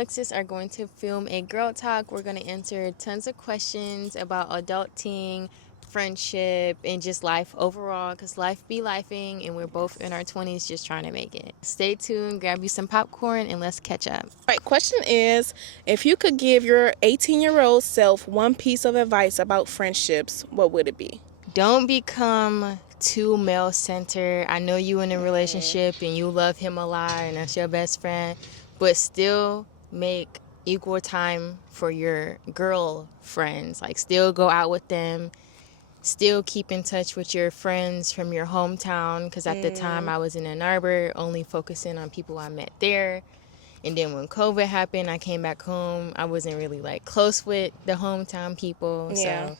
Alexis are going to film a girl talk. We're going to answer tons of questions about adulting, friendship, and just life overall, because life be lifing, and we're both in our 20s just trying to make it. Stay tuned, grab you some popcorn, and let's catch up. All right, question is, if you could give your 18-year-old self one piece of advice about friendships, what would it be? Don't become too male-centered. I know you in a relationship and you love him a lot and that's your best friend, but still make equal time for your girl friends. Like, still go out with them. Still keep in touch with your friends from your hometown, because at the time I was in Ann Arbor, only focusing on people I met there. And then when COVID happened, I came back home. I wasn't really like close with the hometown people. Yeah. So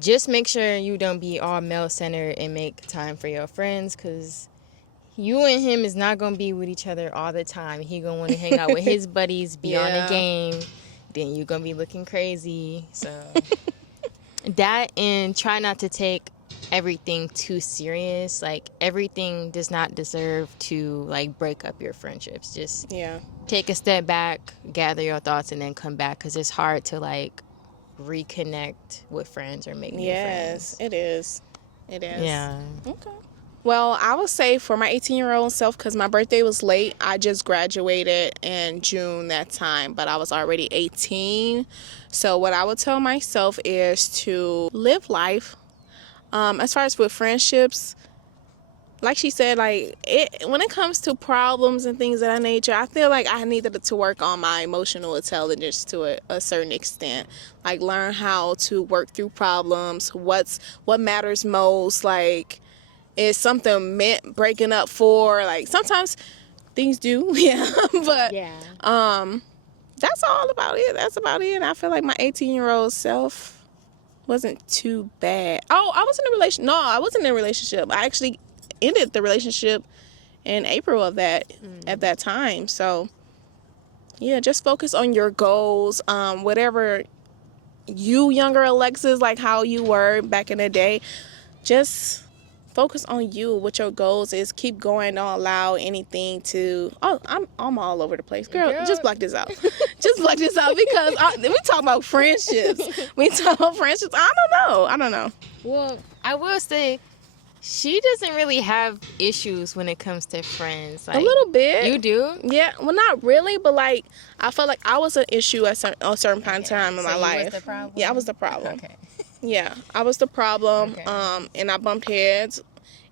just make sure you don't be all male-centered and make time for your friends, because you and him is not going to be with each other all the time. He going to want to hang out with his buddies, be on a game. Then you're going to be looking crazy. So that, and try not to take everything too serious. Like, everything does not deserve to, like, break up your friendships. Just take a step back, gather your thoughts, and then come back, because it's hard to, like, reconnect with friends or make new friends. Yes, it is. Yeah. Okay. Well, I would say for my 18-year-old self, because my birthday was late, I just graduated in June that time, but I was already 18. So what I would tell myself is to live life. As far as with friendships, like she said, like, when it comes to problems and things of that nature, I feel like I needed to work on my emotional intelligence to a certain extent. Like, learn how to work through problems, what matters most, like, is something meant breaking up for? Like, sometimes things do, but that's all about it. That's about it. I feel like my 18-year-old self wasn't too bad. Oh, I was in a relationship. No, I wasn't in a relationship. I actually ended the relationship in April of that at that time. So yeah, just focus on your goals. Whatever you, younger Alexis, like how you were back in the day, just focus on you, what your goals is. Keep going. Don't allow anything to... Oh, I'm all over the place. Girl, just block this out. Just block this out, because we talk about friendships. I don't know. Well, I will say, she doesnment really have issues when it comes to friends. Like, a little bit. You do? Yeah. Well, not really, but like, I felt like I was an issue at a certain point in time in my life. Was the problem? Yeah, I was the problem. Okay. Yeah, I was the problem. Okay. And I bumped heads,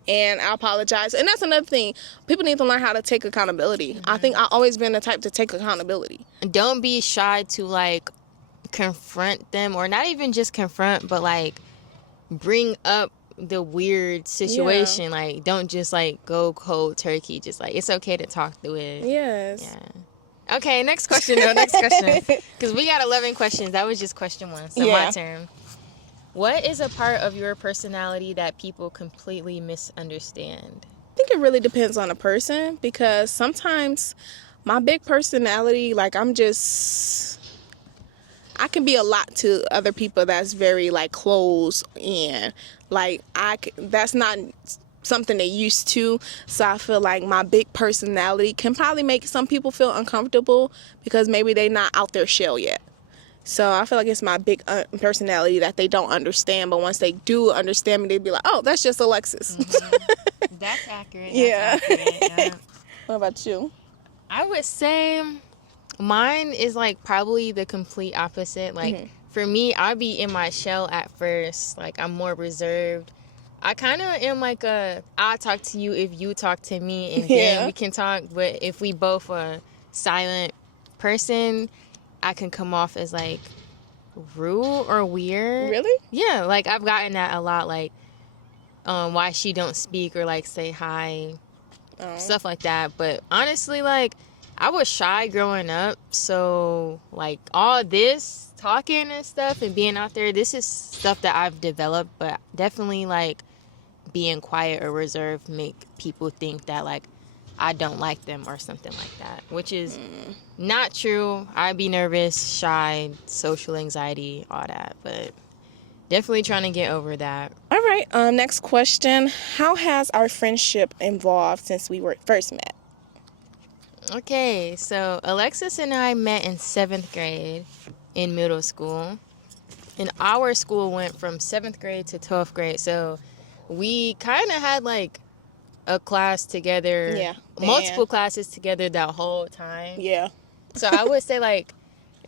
and I apologize. And that's another thing. People need to learn how to take accountability. Mm-hmm. I think I've always been the type to take accountability. Don't be shy to, like, confront them, or not even just confront, but, like, bring up the weird situation. Yeah. Like, don't just, like, go cold turkey. Just, like, it's okay to talk through it. Yes. Yeah. Okay, next question. Next question. Because we got 11 questions. That was just question 1. So my turn. What is a part of your personality that people completely misunderstand? I think it really depends on the person, because sometimes my big personality, like, I can be a lot to other people that's very, like, closed in. Like, that's not something they're used to. So I feel like my big personality can probably make some people feel uncomfortable, because maybe they're not out their shell yet. So I feel like it's my big personality that they don't understand. But once they do understand me, they'd be like, oh, that's just Alexis. Mm-hmm. That's accurate. Yeah. What about you? I would say mine is, like, probably the complete opposite. Like, for me, I'll be in my shell at first. Like, I'm more reserved. I kind of am like I'll talk to you if you talk to me, and then we can talk. But if we both a silent person, I can come off as, like, rude or weird. Really? Yeah, like, I've gotten that a lot, like, why she don't speak or, like, say hi, stuff like that. But honestly, like, I was shy growing up, so, like, all this talking and stuff and being out there, this is stuff that I've developed. But definitely, like, being quiet or reserved make people think that, like, I don't like them or something like that, which is not true. I'd be nervous, shy, social anxiety, all that, but definitely trying to get over that. All right, next question. How has our friendship evolved since we were first met? Okay, so Alexis and I met in 7th grade in middle school. And our school went from 7th grade to 12th grade. So we kind of had like a class together, Yeah. multiple classes together that whole time. Yeah. So I would say like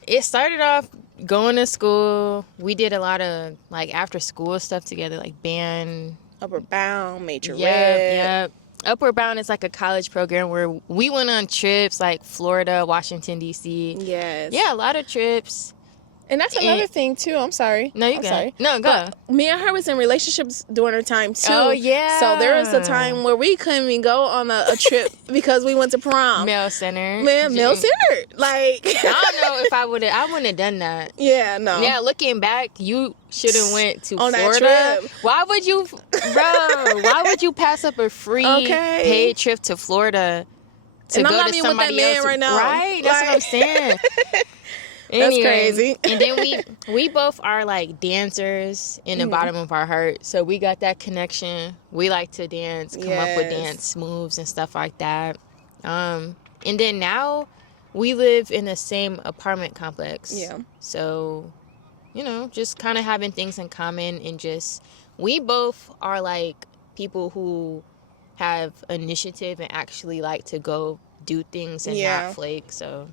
it started off going to school. We did a lot of like after school stuff together, like band. Upper Bound, Major Yep, Red. yep. Upward Bound is like a college program where we went on trips like Florida, Washington, D.C. Yes. Yeah, a lot of trips. And that's another thing too. I'm sorry. No, you I'm good. sorry. No, go. But me and her was in relationships during her time too. Oh, yeah. So there was a time where we couldn't even go on a trip because we went to prom. Male center. Man, male centered. Like I don't know if I wouldn't have done that. Yeah, no. Yeah, looking back, you should have went to on Florida. That trip. Why would you, bro? Why would you pass up a free paid trip to Florida to and go I'm not to even with that somebody man else? right now. Right? That's what I'm saying. That's crazy. And then we both are like dancers in the bottom of our heart, so we got that connection. We like to dance, come up with dance moves and stuff like that. And then now we live in the same apartment complex. Yeah. So, just kind of having things in common, and just we both are like people who have initiative and actually like to go do things and not flake. So.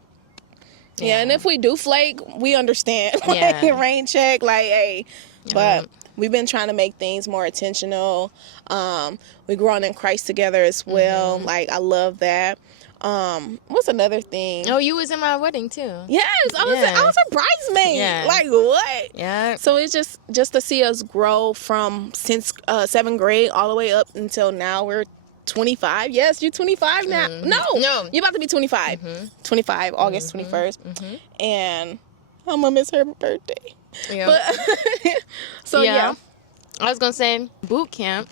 Yeah, and if we do flake, we understand. Rain check, like, hey. But we've been trying to make things more intentional. We're growing in Christ together as well. Like, I love that. What's another thing? Oh, you was in my wedding too. Yes, I was a bridesmaid. Yeah. Like, what? Yeah. So it's just to see us grow since 7th grade all the way up until now. We're 25. Yes, you're 25 now. No, you're about to be 25. 25, August 21st. And I'm gonna miss her birthday. Yeah. But, so yeah. I was gonna say boot camp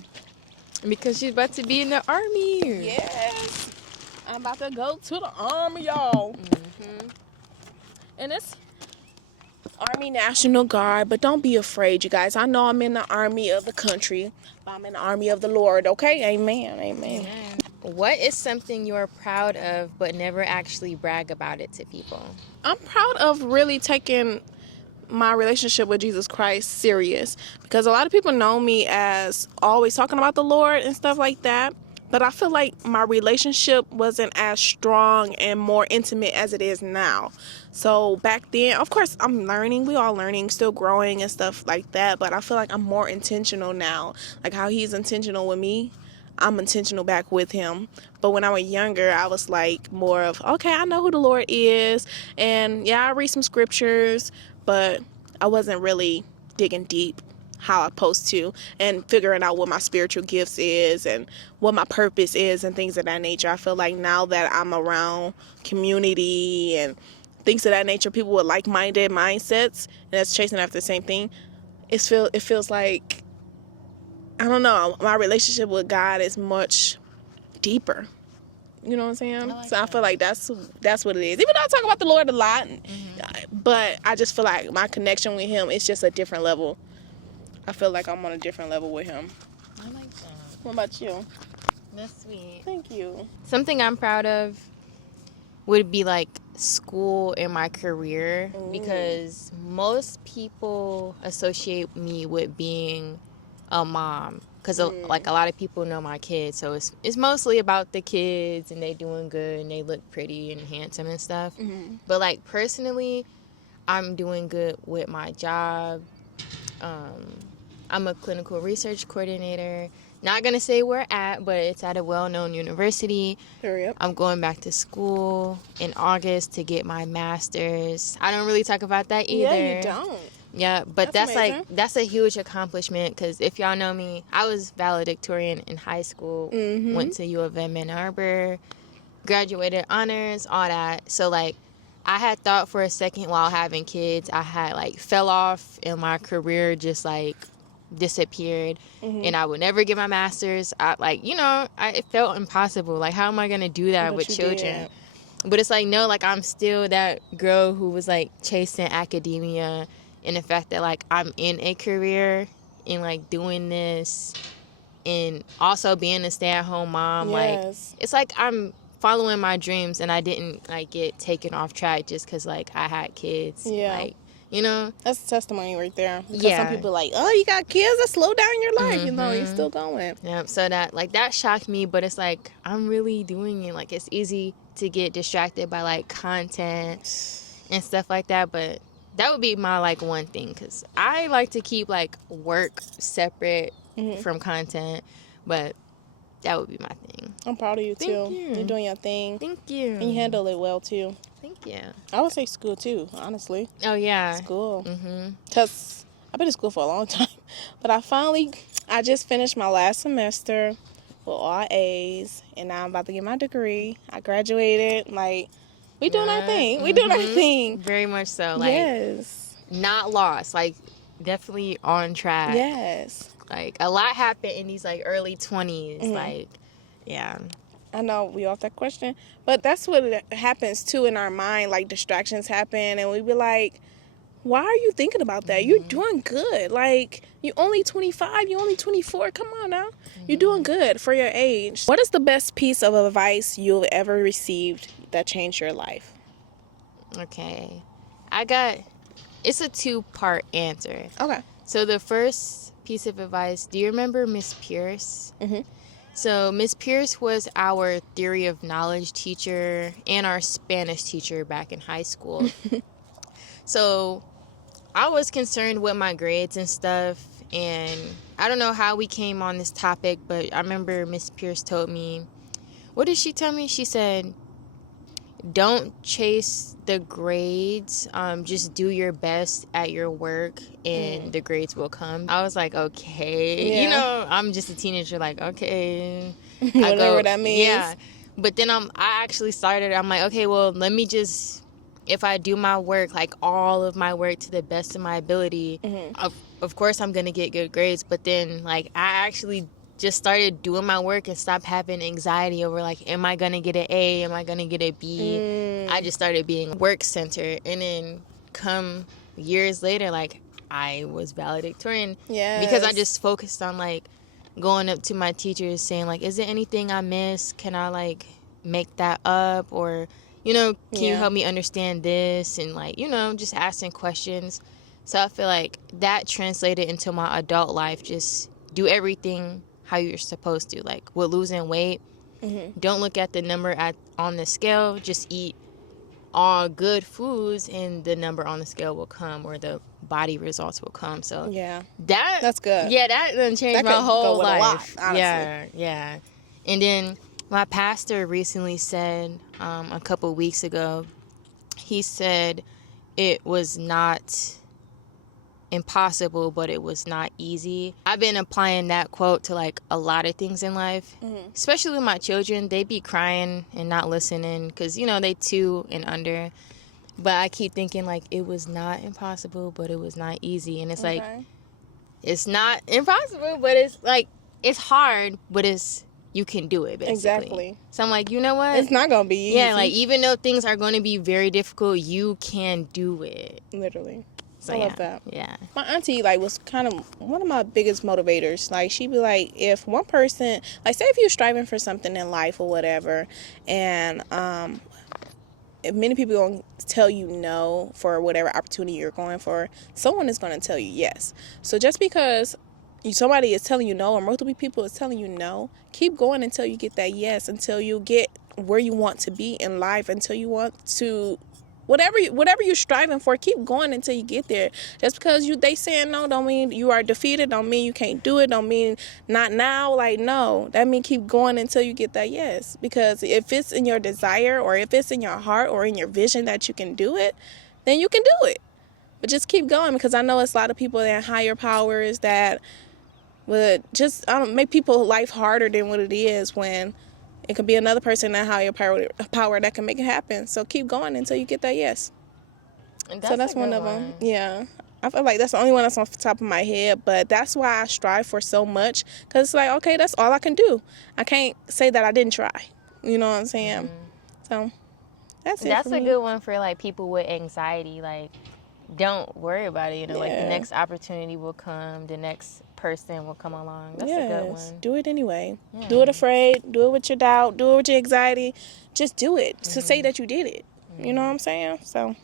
because she's about to be in the army. Yes, I'm about to go to the army, y'all. And it's Army National Guard, but don't be afraid, you guys. I know I'm in the army of the country, but I'm in the army of the Lord, okay? Amen. Amen. What is something you're proud of but never actually brag about it to people? I'm proud of really taking my relationship with Jesus Christ serious, because a lot of people know me as always talking about the Lord and stuff like that. But I feel like my relationship wasn't as strong and more intimate as it is now. So back then, of course, I'm learning. We all learning, still growing and stuff like that. But I feel like I'm more intentional now. Like how he's intentional with me, I'm intentional back with him. But when I was younger, I was like more of, okay, I know who the Lord is. And yeah, I read some scriptures, but I wasn't really digging deep how I'm supposed to, and figuring out what my spiritual gifts is and what my purpose is and things of that nature. I feel like now that I'm around community and things of that nature, people with like-minded mindsets and that's chasing after the same thing, it feels like, I don't know, my relationship with God is much deeper. You know what I'm saying? I feel like that's what it is. Even though I talk about the Lord a lot, but I just feel like my connection with him is just a different level. I feel like I'm on a different level with him. I like that. What about you? That's sweet. Thank you. Something I'm proud of would be like school and my career, because most people associate me with being a mom, because like a lot of people know my kids, so it's mostly about the kids and they doing good and they look pretty and handsome and stuff. But like personally, I'm doing good with my job. I'm a clinical research coordinator. Not going to say where at, but it's at a well-known university. Hurry up. I'm going back to school in August to get my master's. I don't really talk about that either. Yeah, you don't. Yeah, but that's amazing. that's a huge accomplishment, because if y'all know me, I was valedictorian in high school, went to U of M Ann Arbor, graduated honors, all that. So, like, I had thought for a second while having kids, I had, like, fell off in my career, just, like, disappeared, and I would never get my master's. It felt impossible. Like, how am I going to do that with children? Did. But it's like, no, like, I'm still that girl who was, like, chasing academia, and the fact that, like, I'm in a career and, like, doing this and also being a stay-at-home mom. Yes. Like, it's like I'm following my dreams, and I didn't like get taken off track just because like I had kids. Yeah. Like, you know, that's a testimony right there. Because Yeah. some people are like, oh, you got kids, that slow down your life. You know, you're Mhm. still going. Yeah. So that shocked me, but it's like I'm really doing it. Like, it's easy to get distracted by like content and stuff like that, but that would be my like one thing, because I like to keep like work separate from content, but that would be my thing. I'm proud of you, Thank too. you. You're doing your thing. Thank you. And you handle it well, too. Thank you. I would say school, too, honestly. Oh, yeah. School. Mm-hmm. Because I've been in school for a long time. But I just finished my last semester with all A's. And now I'm about to get my degree. I graduated. Like, we doing our thing. We doing our thing. Very much so. Like, Yes. Not lost. Like, definitely on track. Yes. Like, a lot happened in these, like, early 20s. Like, yeah. I know we off that question, but that's what happens too in our mind. Like, distractions happen, and we be like, "Why are you thinking about that? You're doing good. Like, you only 25, you only 24. Come on now, you're doing good for your age." What is the best piece of advice you've ever received that changed your life? Okay. It's a 2-part answer. Okay. So the first piece of advice, do you remember Miss Pierce? Mm-hmm. So Miss Pierce was our theory of knowledge teacher and our Spanish teacher back in high school. So I was concerned with my grades and stuff, and I don't know how we came on this topic, but I remember Miss Pierce told me, what did she tell me? She said, don't chase the grades, just do your best at your work and the grades will come. I was like, okay. Yeah. You know, I'm just a teenager, like, okay. Whatever that means. Yeah. But then I'm like, okay, well, let me just, if I do my work, like all of my work to the best of my ability, of course I'm going to get good grades. But then, like, I actually just started doing my work and stopped having anxiety over, like, am I going to get an A? Am I going to get a B? I just started being work centered. And then come years later, like, I was valedictorian. Yes. Because I just focused on, like, going up to my teachers saying, like, is there anything I missed? Can I, like, make that up? Or, you know, can you help me understand this? And, like, you know, just asking questions. So I feel like that translated into my adult life. Just do everything how you're supposed to. Like, with losing weight, don't look at the number on the scale. Just eat all good foods and the number on the scale will come, or the body results will come. So that's good. Yeah, that done changed my whole life. Lot, yeah. And then my pastor recently said, a couple weeks ago, he said it was not impossible, but it was not easy. I've been applying that quote to like a lot of things in life, especially with my children. They be crying and not listening because, you know, they 2 and under. But I keep thinking, like, it was not impossible, but it was not easy. And it's like, it's not impossible, but it's like, it's hard, but you can do it, basically. Exactly. So I'm like, you know what? It's not going to be easy. Yeah, like, even though things are going to be very difficult, you can do it. Literally. So, I love that. Yeah. My auntie, like, was kind of one of my biggest motivators. Like, she'd be like, if one person, like, say if you're striving for something in life or whatever, and if many people are going to tell you no for whatever opportunity you're going for, someone is going to tell you yes. So just because somebody is telling you no, or multiple people is telling you no, keep going until you get that yes, until you get where you want to be in life, until you want to, whatever you're striving for, keep going until you get there. Just because they saying no don't mean you are defeated, don't mean you can't do it, don't mean not now. Like, no, that means keep going until you get that yes. Because if it's in your desire, or if it's in your heart or in your vision that you can do it, then you can do it. But just keep going, because I know it's a lot of people that have higher powers that would just make people's life harder than what it is, when it could be another person that higher power that can make it happen. So keep going until you get that yes. And that's one of them. Yeah. I feel like that's the only one that's off the top of my head. But that's why I strive for so much. Because it's like, okay, that's all I can do. I can't say that I didn't try. You know what I'm saying? So that's it. That's for a me. good one for, like, people with anxiety. Like, don't worry about it. You know, like, the next opportunity will come. The next person will come along. That's a good one. Do it anyway. Yeah. Do it afraid. Do it with your doubt. Do it with your anxiety. Just do it to say that you did it. You know what I'm saying? So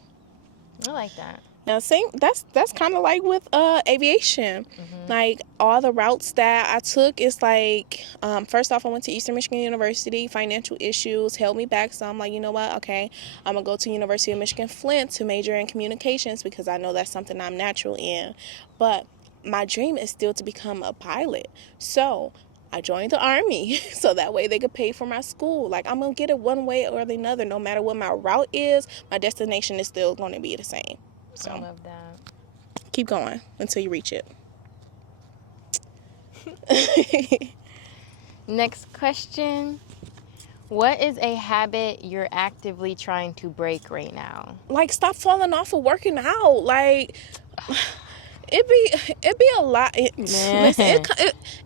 I like that. now, that's kind of like with aviation. Like all the routes that I took is like, first off, I went to Eastern Michigan University. Financial issues held me back, so I'm like, you know what? Okay, I'm gonna go to University of Michigan Flint to major in communications because I know that's something I'm natural in. But my dream is still to become a pilot. So I joined the Army so that way they could pay for my school. Like, I'm gonna get it one way or the other. No matter what my route is, my destination is still going to be the same. So I love that. Keep going until you reach it. Next question. What is a habit you're actively trying to break right now? Like, stop falling off of working out. Like, it'd be a lot. Listen,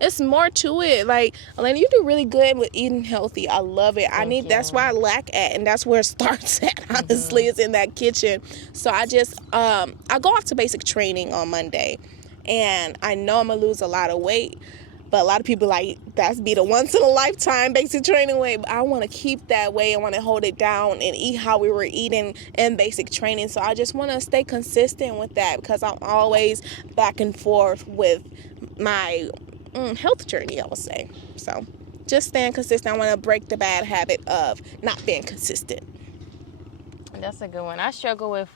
it's more to it. Like, Elena, you do really good with eating healthy. I love it. Thank you. That's where I lack at, and that's where it starts at. Honestly, it's in that kitchen. So I just I go off to basic training on Monday, and I know I'm gonna lose a lot of weight. But a lot of people like, that's be the once in a lifetime basic training weight. But I want to keep that weight. I want to hold it down and eat how we were eating in basic training. So I just want to stay consistent with that because I'm always back and forth with my health journey, I would say. So just staying consistent. I want to break the bad habit of not being consistent. That's a good one. I struggle with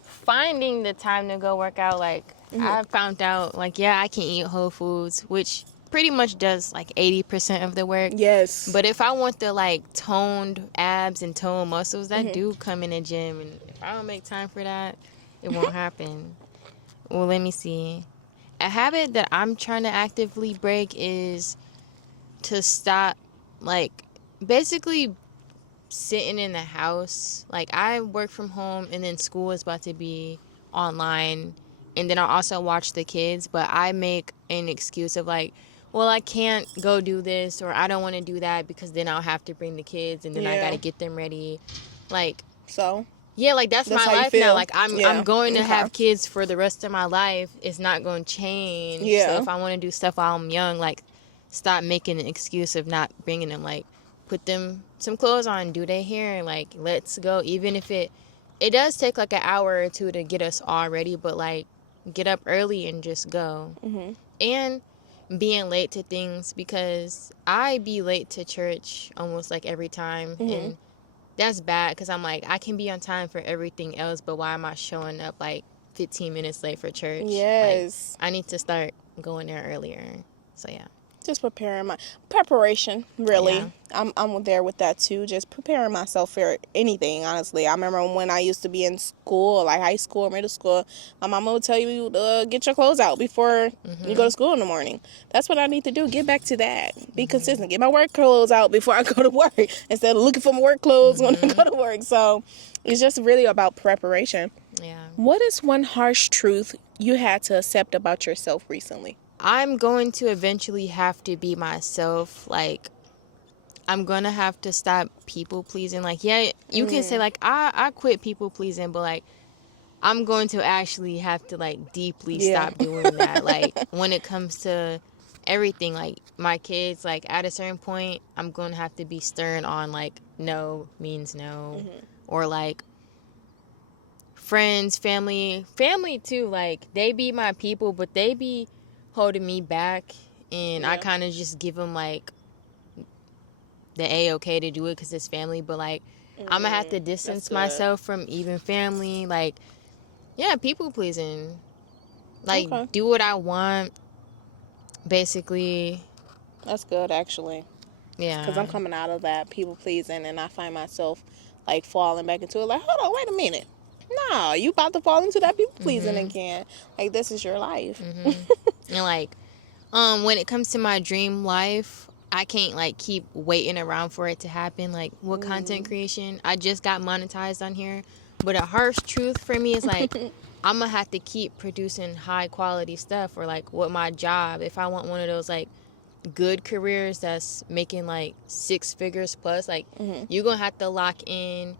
finding the time to go work out. Like, I found out, like, yeah, I can eat whole foods, which pretty much does like 80% of the work. Yes. But if I want the like toned abs and toned muscles, that do come in the gym, and if I don't make time for that, it won't happen. Well, let me see. A habit that I'm trying to actively break is to stop, like, basically sitting in the house. Like, I work from home, and then school is about to be online, and then I also watch the kids, but I make an excuse of like, well, I can't go do this, or I don't want to do that because then I'll have to bring the kids, and then I got to get them ready. Like, so yeah, like that's my how you life feel? now. Like, I'm going to have Okay. kids for the rest of my life. It's not going to change. Yeah. So if I want to do stuff while I'm young, like, stop making an excuse of not bringing them. Like, put them some clothes on, do their hair, and like, let's go. Even if it does take like an hour or two to get us all ready, but like, get up early and just go. And being late to things, because I be late to church almost like every time, and that's bad because I'm like, I can be on time for everything else, but why am I showing up like 15 minutes late for church? Yes. Like, I need to start going there earlier. So yeah. Just preparation, really. Yeah. I'm there with that too. Just preparing myself for anything, honestly. I remember when I used to be in school, like high school, middle school, my mama would tell you to get your clothes out before you go to school in the morning. That's what I need to do. Get back to that. Be consistent. Get my work clothes out before I go to work instead of looking for my work clothes when I go to work. So it's just really about preparation. Yeah. What is one harsh truth you had to accept about yourself recently? I'm going to eventually have to be myself. Like, I'm going to have to stop people pleasing. Like, yeah, you can say, like, I quit people pleasing, but, like, I'm going to actually have to, like, deeply stop doing that. Like, when it comes to everything, like, my kids, like, at a certain point, I'm going to have to be stern on, like, no means no. Or, like, friends, family too. Like, they be my people, but they be holding me back, and I kind of just give them like the A-okay to do it because it's family, but like I'm gonna have to distance myself from even family. Like, yeah, people pleasing, like do what I want, basically. That's good, actually. Yeah, because I'm coming out of that people pleasing, and I find myself like falling back into it. Like, hold on, wait a minute. No, you about to fall into that people pleasing again. Like, this is your life. And like, when it comes to my dream life, I can't like keep waiting around for it to happen. Like, with content creation, I just got monetized on here, but a harsh truth for me is like, I'm gonna have to keep producing high quality stuff. Or like, with my job, if I want one of those like good careers that's making like 6 figures plus, like you're gonna have to lock in.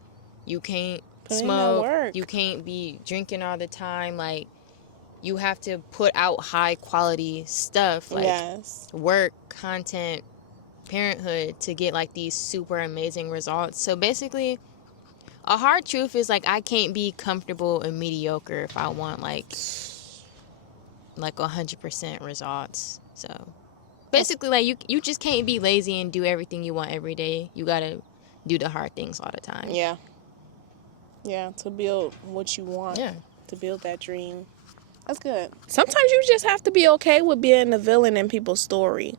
You can't smoke, you can't be drinking all the time. Like, you have to put out high quality stuff like Yes. work, content, parenthood to get like these super amazing results. So basically, a hard truth is like I can't be comfortable and mediocre if I want like 100% results. So basically, like you just can't be lazy and do everything you want every day. You gotta do the hard things all the time. Yeah. Yeah, to build what you want. Yeah. To build that dream. That's good. Sometimes you just have to be okay with being the villain in people's story.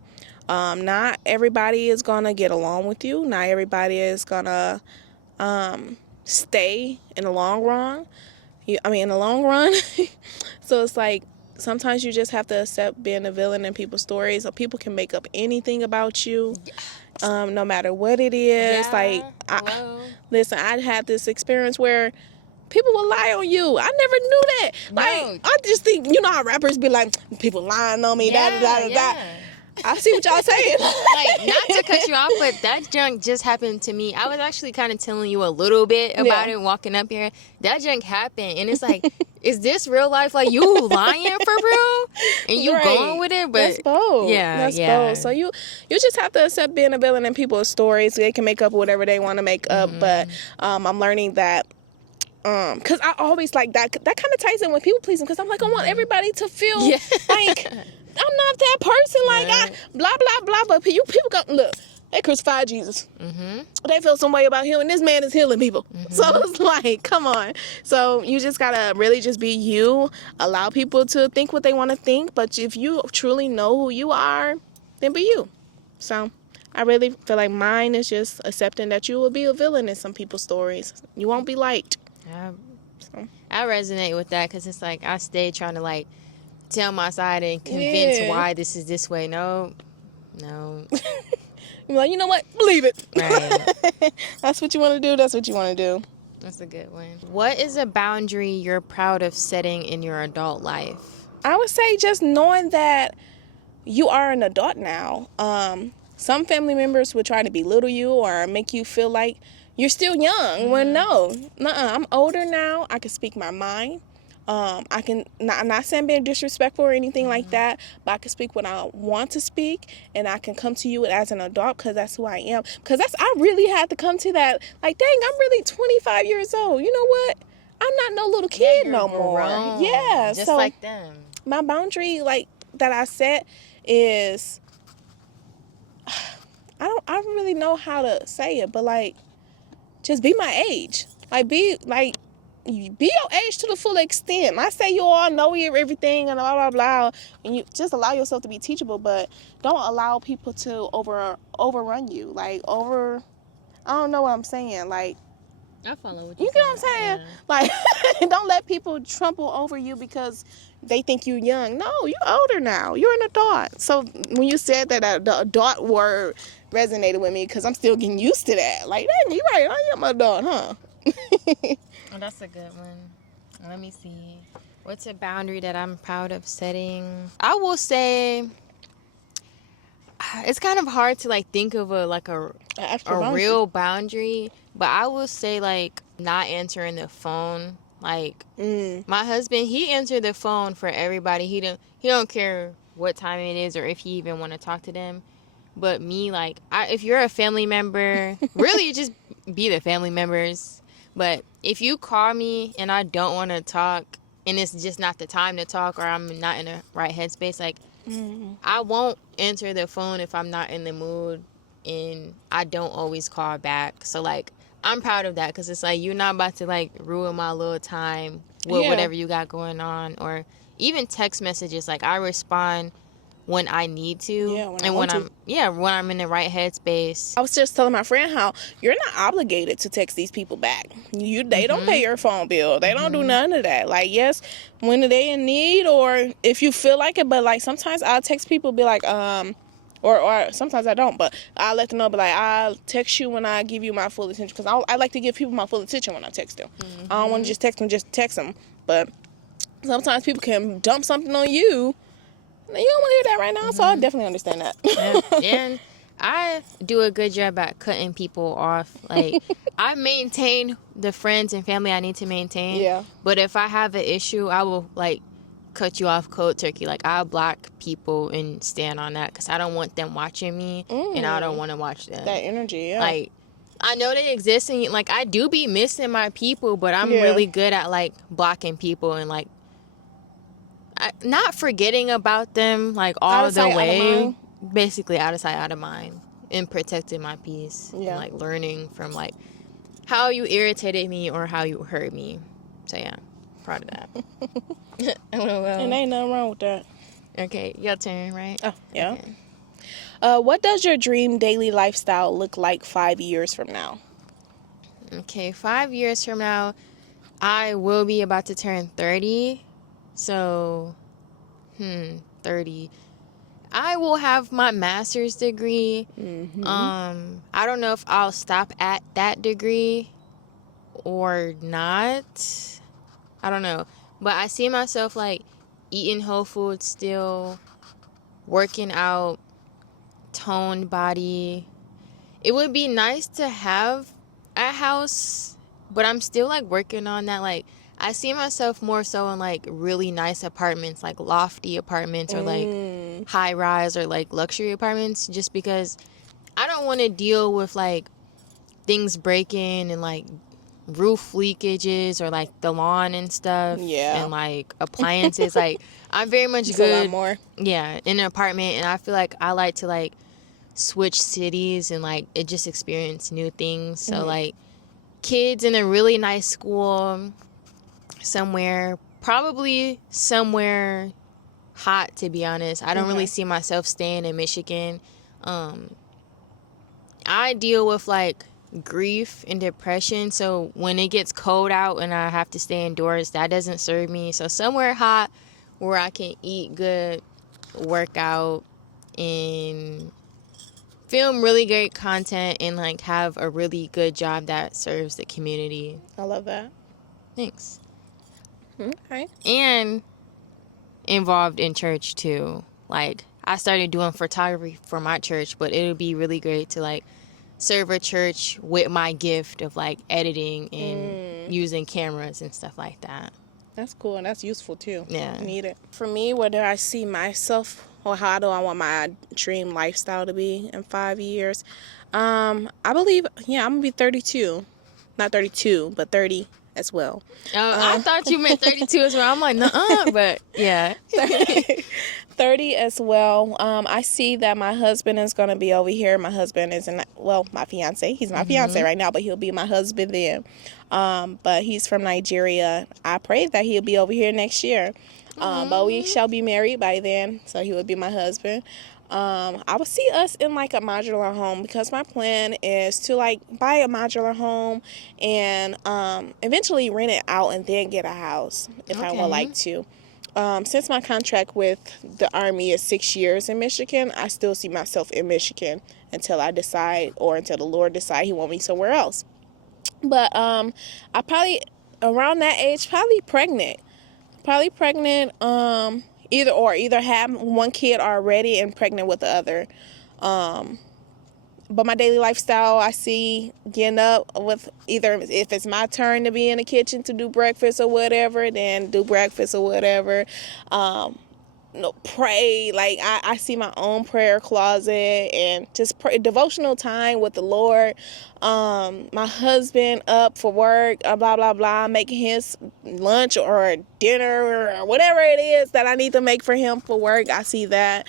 Not everybody is gonna get along with you. Not everybody is gonna stay in the long run. In the long run. So it's like sometimes you just have to accept being a villain in people's stories. Or people can make up anything about you, no matter what it is. Listen, I had this experience where people will lie on you. I never knew that. Like, I just think, you know how rappers be like, people lying on me, da. I see what y'all saying. Like, not to cut you off, but that junk just happened to me. I was actually kind of telling you a little bit about it walking up here. That junk happened, and it's like, is this real life? Like, you lying for real? And you going with it? But that's bold. That's bold. So you just have to accept being a villain in people's stories. They can make up whatever they want to make up, but I'm learning that because I always like that kind of ties in with people pleasing, because I'm like, I want everybody to feel like I'm not that person, like I blah blah blah, but people go, look, they crucified Jesus, they feel some way about him, and this man is healing people, so it's like, come on. So you just gotta really just be you, allow people to think what they want to think, but if you truly know who you are, then be you. So I really feel like mine is just accepting that you will be a villain in some people's stories. You won't be liked. I resonate with that, because it's like I stay trying to like tell my side and convince why this is this way. No. You're like, you know what? Believe it. Right. That's what you want to do. That's what you want to do. That's a good one. What is a boundary you're proud of setting in your adult life? I would say just knowing that you are an adult now. Some family members would try to belittle you or make you feel like you're still young. Well, no. I'm older now. I can speak my mind. I can, I'm not saying being disrespectful or anything like that, but I can speak when I want to speak, and I can come to you as an adult, because that's who I am. Because I really had to come to that, like, dang, I'm really 25 years old. You know what? I'm not no little kid no more. Yeah. Just so like them. My boundary, like, that I set is, I don't really know how to say it, but, like, just be my age. Like, be your age to the full extent. I say you all know everything and blah, blah, blah. And you just allow yourself to be teachable, but don't allow people to overrun you. Like, I don't know what I'm saying. Like, I follow what you get what I'm saying? Yeah. Like, don't let people trample over you because they think you're young. No, you're older now. You're an adult. So when you said that, the adult word resonated with me, because I'm still getting used to that. Like, dang, you're right. I am an adult, huh? Oh, that's a good one. Let me see. What's a boundary that I'm proud of setting? I will say it's kind of hard to like think of a real boundary, but I will say like not answering the phone. Like my husband, he answered the phone for everybody. He don't care what time it is or if he even want to talk to them. But me, like, if you're a family member, really just be the family members. But if you call me and I don't want to talk and it's just not the time to talk, or I'm not in the right headspace, like, I won't answer the phone if I'm not in the mood, and I don't always call back. So, like, I'm proud of that, because it's like you're not about to, like, ruin my little time with whatever you got going on. Or even text messages, like, I respond when I need to, when I'm in the right headspace. I was just telling my friend how you're not obligated to text these people back. They don't pay your phone bill. They don't do none of that. Like, yes, when they in need, or if you feel like it, but like sometimes I'll text people, be like, or sometimes I don't, but I'll let them know, but like, I'll text you when I give you my full attention, because I like to give people my full attention when I text them. I don't want to just text them, but sometimes people can dump something on you. You don't want to hear that right now, so I definitely understand that. And I do a good job at cutting people off. Like, I maintain the friends and family I need to maintain. Yeah. But if I have an issue, I will, like, cut you off cold turkey. Like, I'll block people and stand on that because I don't want them watching me, and I don't want to watch them. That energy, yeah. Like, I know they exist, and, like, I do be missing my people, but I'm Yeah. really good at, like, blocking people and, like, not forgetting about them, like, all the way. Basically, out of sight, out of mind. And protecting my peace. Yeah. And, like, learning from, like, how you irritated me or how you hurt me. So, yeah. Proud of that. And ain't nothing wrong with that. Okay, your turn, right? Oh, yeah. Okay. What does your dream daily lifestyle look like 5 years from now? Okay, 5 years from now, I will be about to turn 30. So, 30. I will have my master's degree. Mm-hmm. I don't know if I'll stop at that degree or not. I don't know. But I see myself, like, eating whole foods still, working out, toned body. It would be nice to have a house, but I'm still, like, working on that. Like, I see myself more so in, like, really nice apartments, like lofty apartments or, like, high-rise or, like, luxury apartments, just because I don't want to deal with, like, things breaking and, like, roof leakages or, like, the lawn and stuff. Yeah. And, like, appliances. Like, I'm very much It's good. a lot more. Yeah, in an apartment, and I feel like I like to, like, switch cities and, like, it just experience new things. So, like, kids in a really nice school somewhere, probably somewhere hot, to be honest. I don't really see myself staying in Michigan. I deal with, like, grief and depression, so when it gets cold out and I have to stay indoors, that doesn't serve me. So somewhere hot where I can eat good, work out, and film really great content and, like, have a really good job that serves the community. I love that. Thanks. Okay. And involved in church too. Like, I started doing photography for my church, but it would be really great to, like, serve a church with my gift of, like, editing and using cameras and stuff like that. That's cool, and that's useful too. Yeah. I need it. For me, where do I see myself, or how do I want my dream lifestyle to be in 5 years? I believe, I'm going to be 32. Not 32, but 30 as well. I thought you meant 32 as well. I'm like, nuh-uh, but yeah. 30 as well. I see that my husband is going to be over here. My husband is my fiance. He's my fiance right now, but he'll be my husband then. But he's from Nigeria. I pray that he'll be over here next year. But we shall be married by then, so he will be my husband. I would see us in, like, a modular home, because my plan is to, like, buy a modular home and eventually rent it out and then get a house if I would like to. Since my contract with the Army is 6 years in Michigan, I still see myself in Michigan until I decide, or until the Lord decide he want me somewhere else. But I probably, around that age, probably pregnant. Either have one kid already and pregnant with the other. But my daily lifestyle, I see getting up with, either if it's my turn to be in the kitchen to do breakfast or whatever, then do breakfast or whatever. Pray. Like, I see my own prayer closet and just devotional time with the Lord. My husband up for work, blah, blah, blah, making his lunch or dinner or whatever it is that I need to make for him for work. I see that.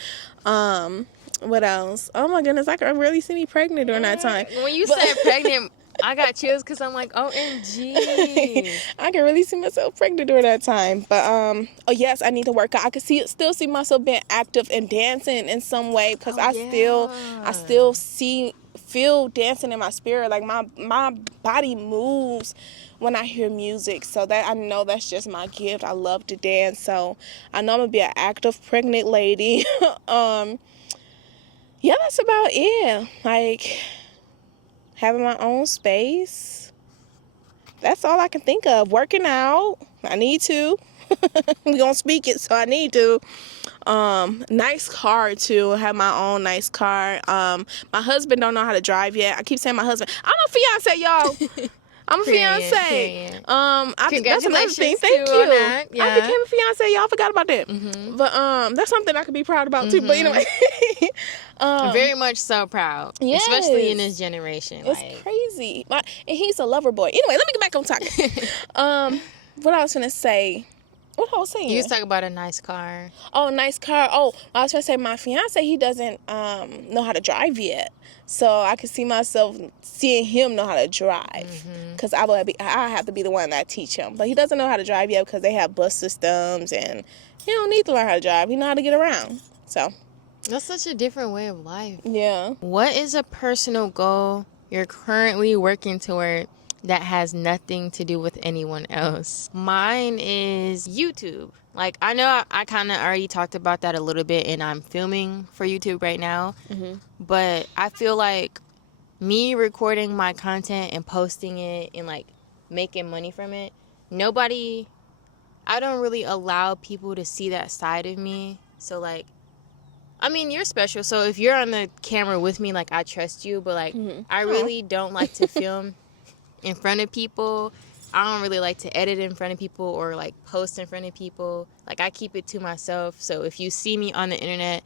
What else? Oh my goodness, I could really see me pregnant during that time. When you said pregnant, I got chills because I'm like, OMG. I can really see myself pregnant during that time. But yes, I need to work out. I could still see myself being active and dancing in some way, because I still feel dancing in my spirit. Like, my body moves when I hear music. So that, I know that's just my gift. I love to dance. So I know I'm gonna be an active pregnant lady. Yeah, that's about it. Like, having my own space. That's all I can think of. Working out. I need to. We're going to speak it, so I need to. Nice car, too. Have my own nice car. My husband don't know how to drive yet. I keep saying my husband. I'm a fiance, y'all. I'm a Period, fiance. period. That's another thing. Congratulations, Thank too, you. on that. I Yeah. became a fiance. Y'all forgot about that. Mm-hmm. But that's something I could be proud about too. But anyway, Very much so proud, yes, especially in this generation. it's Like, crazy. And he's a lover boy. Anyway, let me get back on topic. What I was gonna say. What I was saying? you was talking about a nice car. Oh, nice car. Oh, I was gonna say my fiance, he doesn't know how to drive yet, so I could see myself seeing him know how to drive, because I have to be the one that teach him. But he doesn't know how to drive yet because they have bus systems, and he don't need to learn how to drive. He know how to get around. So That's such a different way of life. yeah. What is a personal goal you're currently working toward that has nothing to do with anyone else? Mine is YouTube. Like, I know I kind of already talked about that a little bit, and I'm filming for YouTube right now. Mm-hmm. But I feel like me recording my content and posting it and, like, making money from it, I don't really allow people to see that side of me. So, like, I mean, you're special. So if you're on the camera with me, like, I trust you. But, like, I really don't like to film in front of people. I don't really like to edit in front of people or, like, post in front of people. Like, I keep it to myself. So if you see me on the internet,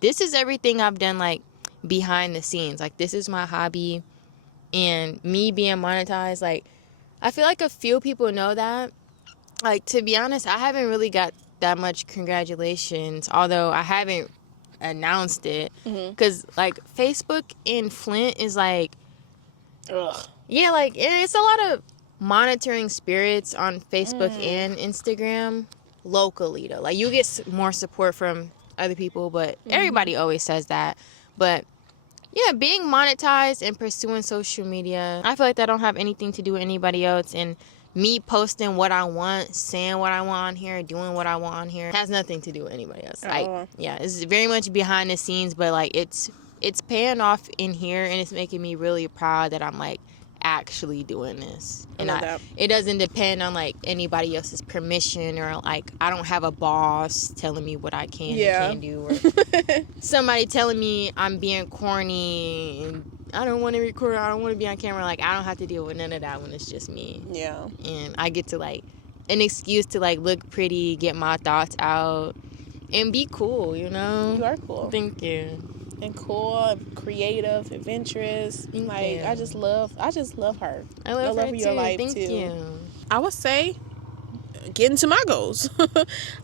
this is everything I've done, like, behind the scenes. Like, this is my hobby. And me being monetized, like, I feel like a few people know that. Like, to be honest, I haven't really got that much congratulations, although I haven't announced it. Because, like, Facebook in Flint is, like, Ugh. yeah, like, it's a lot of monitoring spirits on Facebook and Instagram locally, though. Like, you get more support from other people, but everybody always says that. But yeah, being monetized and pursuing social media, I feel like that don't have anything to do with anybody else. And me posting what I want, saying what I want on here, doing what I want on here has nothing to do with anybody else. Like, yeah, it's very much behind the scenes, but, like, it's paying off in here, and it's making me really proud that I'm, like, actually doing this. And it doesn't depend on, like, anybody else's permission, or, like, I don't have a boss telling me what I can and can't do, or somebody telling me I'm being corny and I don't want to record, I don't want to be on camera. Like, I don't have to deal with none of that when it's just me. Yeah. And I get to, like, an excuse to, like, look pretty, get my thoughts out, and be cool, you know? You are cool. Thank you. And cool, creative, adventurous. Thank you. I just love her. I love her your too. life Thank too. you. I would say getting to my goals.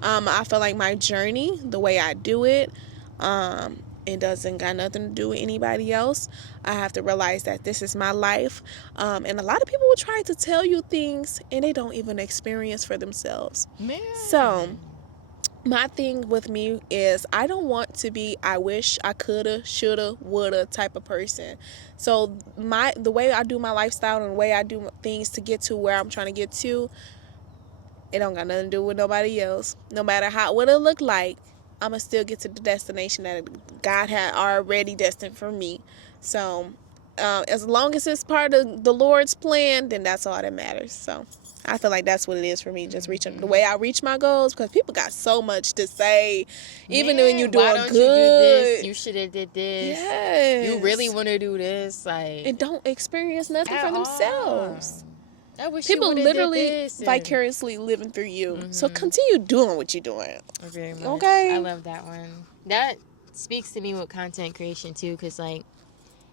I feel like my journey, the way I do it, it doesn't got nothing to do with anybody else. I have to realize that this is my life. And a lot of people will try to tell you things and they don't even experience for themselves. Man. So my thing with me is I don't want to be I wish I coulda, shoulda, woulda type of person. So the way I do my lifestyle and the way I do things to get to where I'm trying to get to, it don't got nothing to do with nobody else. No matter what it look like, I'm going to still get to the destination that God had already destined for me. So as long as it's part of the Lord's plan, then that's all that matters. So I feel like that's what it is for me, just reaching the way I reach my goals, because people got so much to say, even when you're doing why don't good. You do this? You should have did this. Yes. You really want to do this, like, and don't experience nothing for themselves. I wish people you literally did this vicariously living through you. So continue doing what you're doing. Very much. Okay. I love that one. That speaks to me with content creation too, because, like,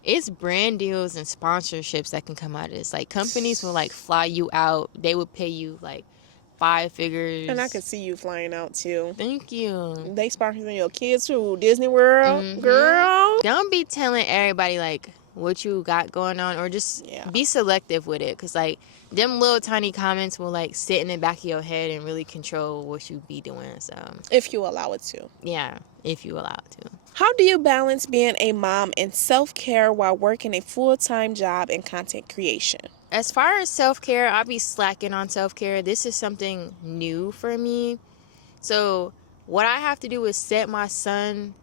it's brand deals and sponsorships that can come out of this. Like, companies will, like, fly you out. They would pay you, like, 5 figures. And I could see you flying out too. Thank you. They sponsoring your kids to Disney World, girl. Don't be telling everybody, like, what you got going on, or just be selective with it, because, like, them little tiny comments will, like, sit in the back of your head and really control what you be doing. So if you allow it to. Yeah, if you allow it to. How do you balance being a mom and self-care while working a full-time job in content creation? As far as self-care, I'll be slacking on self-care. This is something new for me. So what I have to do is set my son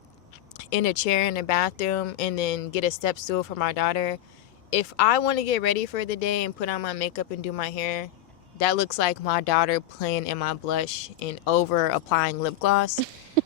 in a chair in the bathroom and then get a step stool for my daughter. If I want to get ready for the day and put on my makeup and do my hair, that looks like my daughter playing in my blush and over applying lip gloss.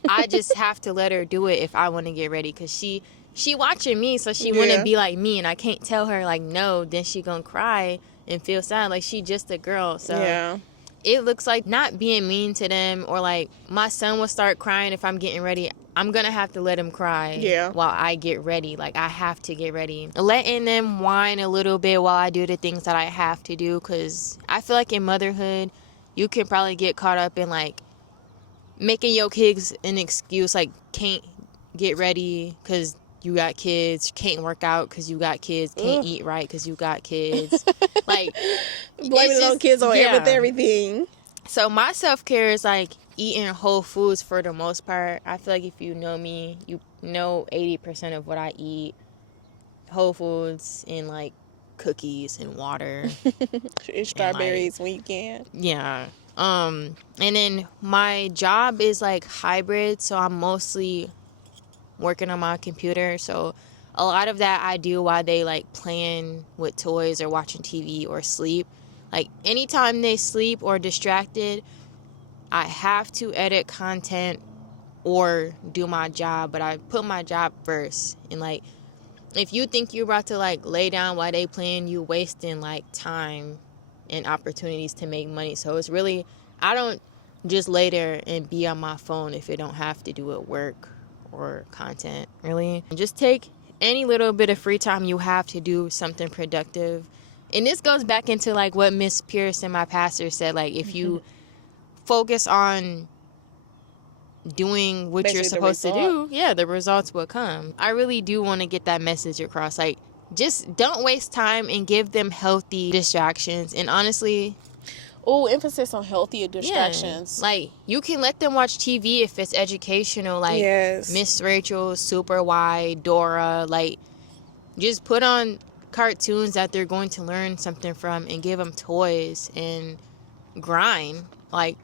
I just have to let her do it if I want to get ready, because she she watching me, so she wouldn't be like me, and I can't tell her like no, then she gonna cry and feel sad. Like, she just a girl. So it looks like not being mean to them, or like my son will start crying if I'm getting ready. I'm gonna have to let him cry while I get ready. Like, I have to get ready. Letting them whine a little bit while I do the things that I have to do, because I feel like in motherhood, you can probably get caught up in like making your kids an excuse, like can't get ready because you got kids, can't work out because you got kids, can't eat right because you got kids. Like, blaming it on kids on everything. So my self-care is like eating whole foods for the most part. I feel like if you know me, you know 80% of what I eat. Whole foods and like cookies and water. And strawberries when you can. Yeah. And then my job is like hybrid, so I'm mostly working on my computer. So a lot of that I do while they like playing with toys or watching TV or sleep. Like, anytime they sleep or distracted, I have to edit content or do my job, but I put my job first. And like, if you think you're about to like lay down while they playing, you wasting like time and opportunities to make money. So it's really, I don't just lay there and be on my phone if it don't have to do with work or content, really. Just take any little bit of free time you have to do something productive. And this goes back into like what Miss Pearson, my pastor, said. Like, if you focus on doing what you're supposed to do, the results will come. I really do want to get that message across. Like, just don't waste time and give them healthy distractions. And honestly, emphasis on healthy distractions. Like, you can let them watch TV if it's educational, like Miss Rachel, Super Wide, Dora. Like, just put on cartoons that they're going to learn something from, and give them toys and grind like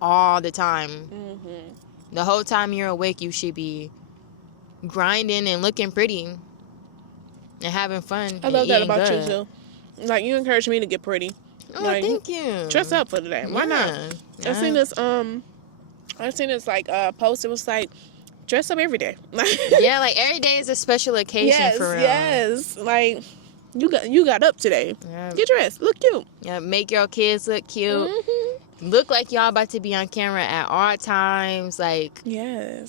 all the time. The whole time you're awake, you should be grinding and looking pretty and having fun. I love that about you too. Like, you encourage me to get pretty. Oh, like, thank you. Dress up for today. Why not? I seen this like post. It was like, dress up every day. Yeah, like every day is a special occasion for real. Yes, like you got up today. Get dressed. Look cute. Yeah, make your kids look cute. Look like y'all about to be on camera at all times. Like, I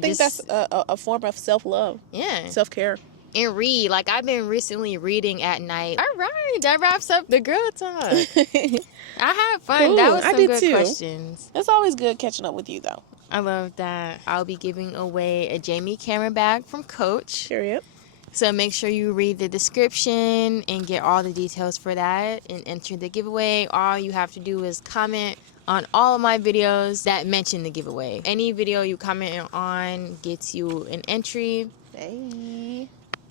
think that's a form of self-love. Self-care. And read. Like, I've been recently reading at night. All right, that wraps up the girl talk. I had fun. Cool. That was some good questions. It's always good catching up with you, though. I love that. I'll be giving away a Jamie camera bag from Coach. Period. So make sure you read the description and get all the details for that and enter the giveaway. All you have to do is comment on all of my videos that mention the giveaway. Any video you comment on gets you an entry. Hey.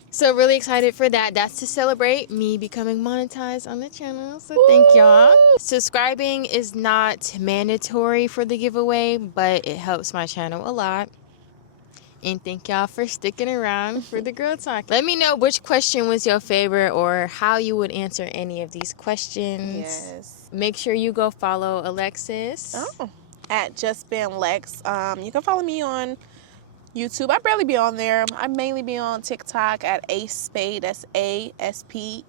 So really excited for that. That's to celebrate me becoming monetized on the channel. So thank y'all. Subscribing is not mandatory for the giveaway, but it helps my channel a lot. And thank y'all for sticking around for the Girl Talk. Let me know which question was your favorite or how you would answer any of these questions. Yes. Make sure you go follow Alexis. At Just Been Lex. You can follow me on YouTube. I barely be on there. I mainly be on TikTok at Aspeight. That's ASPEAIGHT.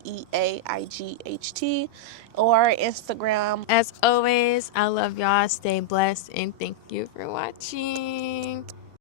Or Instagram. As always, I love y'all. Stay blessed and thank you for watching.